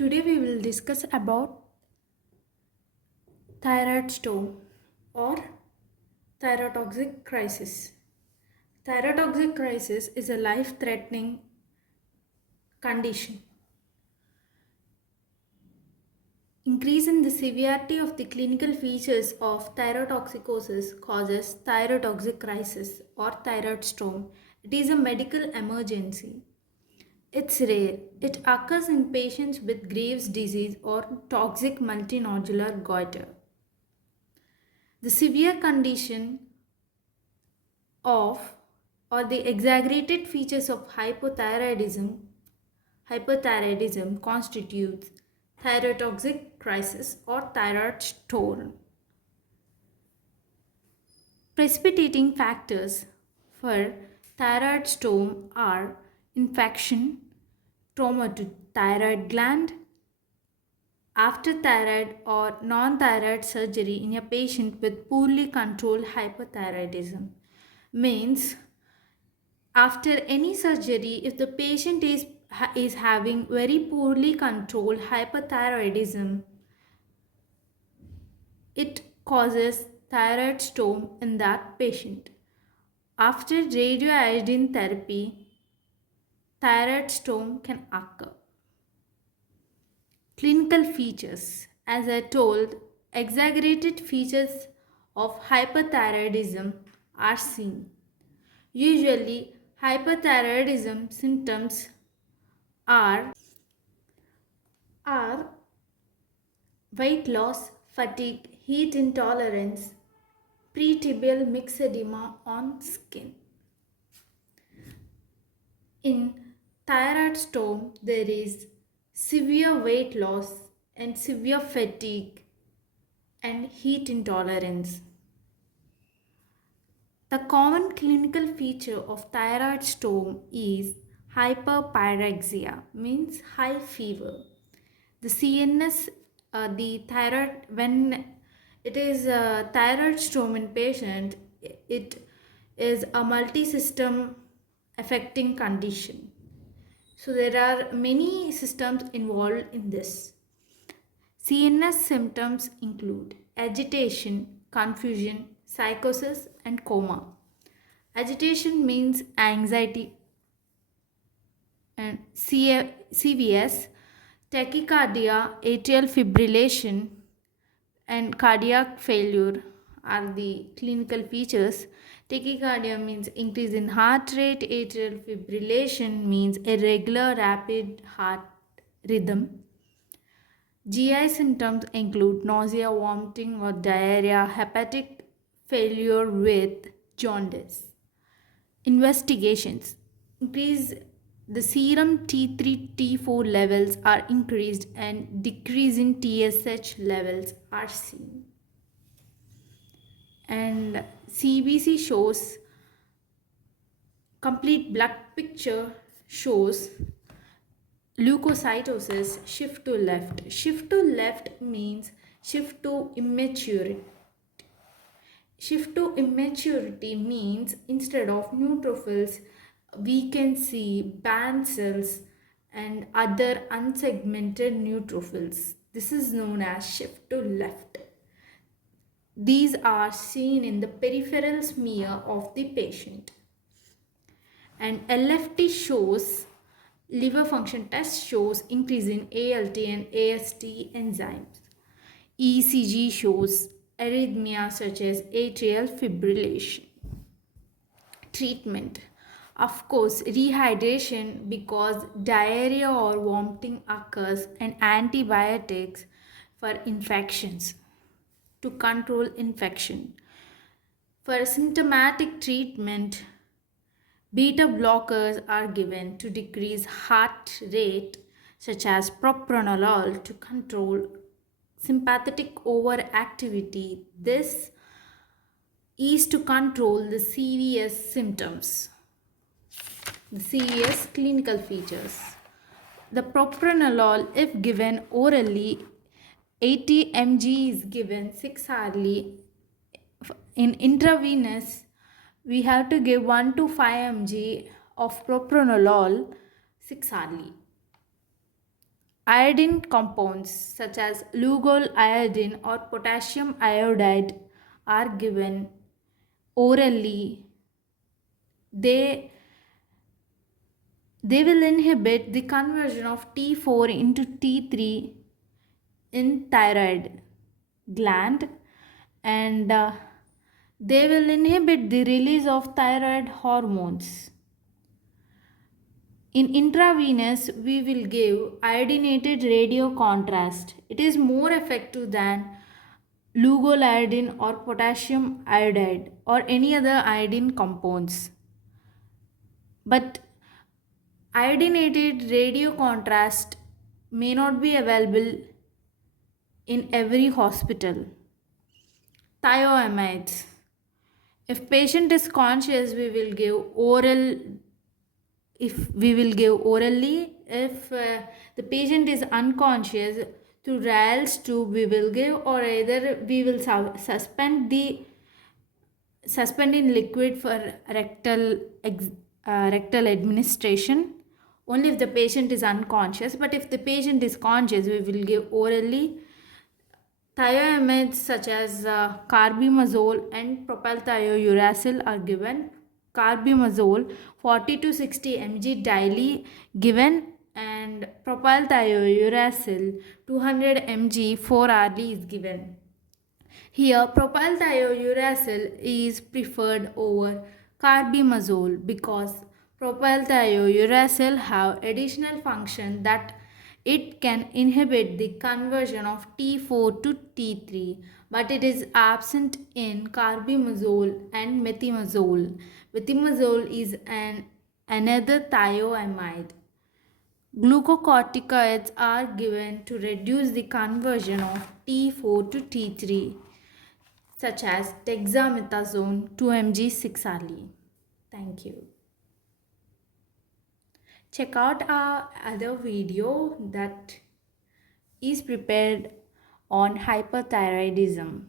Today we will discuss about thyroid storm or thyrotoxic crisis. Thyrotoxic crisis is a life-threatening condition. Increase in the severity of the clinical features of thyrotoxicosis causes thyrotoxic crisis or thyroid storm. It is a medical emergency. It's rare. It occurs in patients with Graves' disease or toxic multinodular goiter. The severe condition of or the exaggerated features of hypothyroidism constitutes thyrotoxic crisis or thyroid storm. Precipitating factors for thyroid storm are infection, trauma to thyroid gland, after thyroid or non-thyroid surgery in a patient with poorly controlled hypothyroidism. Means after any surgery, if the patient is having very poorly controlled hyperthyroidism, it causes thyroid storm in that patient. After radioiodine therapy, thyroid storm can occur. Clinical features. As I told, exaggerated features of hyperthyroidism are seen. Usually, hyperthyroidism symptoms are are weight loss, fatigue, heat intolerance, pretibial myxedema on skin. In thyroid storm, there is severe weight loss and severe fatigue and heat intolerance. The common clinical feature of thyroid storm is hyperpyrexia, means high fever. The CNS, the thyroid, when it is a thyroid storm in patient, it is a multi-system affecting condition. So there are many systems involved in this. CNS symptoms include agitation, confusion, psychosis, and coma. Agitation means anxiety and CVS, tachycardia, atrial fibrillation, and cardiac failure are the clinical features. Tachycardia means increase in heart rate, atrial fibrillation means irregular rapid heart rhythm. GI symptoms include nausea, vomiting, or diarrhea, hepatic failure with jaundice. Investigations increase the serum T3 T4 levels are increased and decrease in TSH levels are seen. And CBC shows complete blood picture shows leukocytosis shift to left. Shift to left means shift to immaturity. Shift to immaturity means instead of neutrophils, we can see band cells and other unsegmented neutrophils. This is known as shift to left. These are seen in the peripheral smear of the patient. And LFT shows, liver function test shows increase in ALT and AST enzymes. ECG shows arrhythmia such as atrial fibrillation. Treatment. Of course, rehydration because diarrhea or vomiting occurs and antibiotics for infections to control infection. For symptomatic treatment, beta blockers are given to decrease heart rate such as propranolol to control sympathetic overactivity. This is to control the CVS symptoms, the CVS clinical features. The propranolol, if given orally, 80 mg is given 6 hourly. In intravenous, we have to give 1 to 5 mg of propranolol 6 hourly. Iodine compounds such as lugol iodine or potassium iodide are given orally. They they will inhibit the conversion of T4 into T3 in thyroid gland, and they will inhibit the release of thyroid hormones. In intravenous, we will give iodinated radio contrast. It is more effective than lugol iodine or potassium iodide or any other iodine compounds. But iodinated radio contrast may not be available in every hospital. Thioamides. If patient is conscious, we will give oral. If we will give orally, if the patient is unconscious, through Rayle's tube we will give, or either we will suspend in liquid for rectal administration. Only if the patient is unconscious, but if the patient is conscious, we will give orally. Thioamides such as carbimazole and propylthiouracil are given. Carbimazole 40 to 60 mg daily given, and propylthiouracil 200 mg 4 hourly is given. Here, propylthiouracil is preferred over carbimazole because propylthiouracil have additional function that it can inhibit the conversion of T4 to T3, but it is absent in carbimazole and methimazole. Methimazole is another thioamide. Glucocorticoids are given to reduce the conversion of T4 to T3, such as dexamethasone 2 mg 6 hourly. Thank you. Check out our other video that is prepared on hyperthyroidism.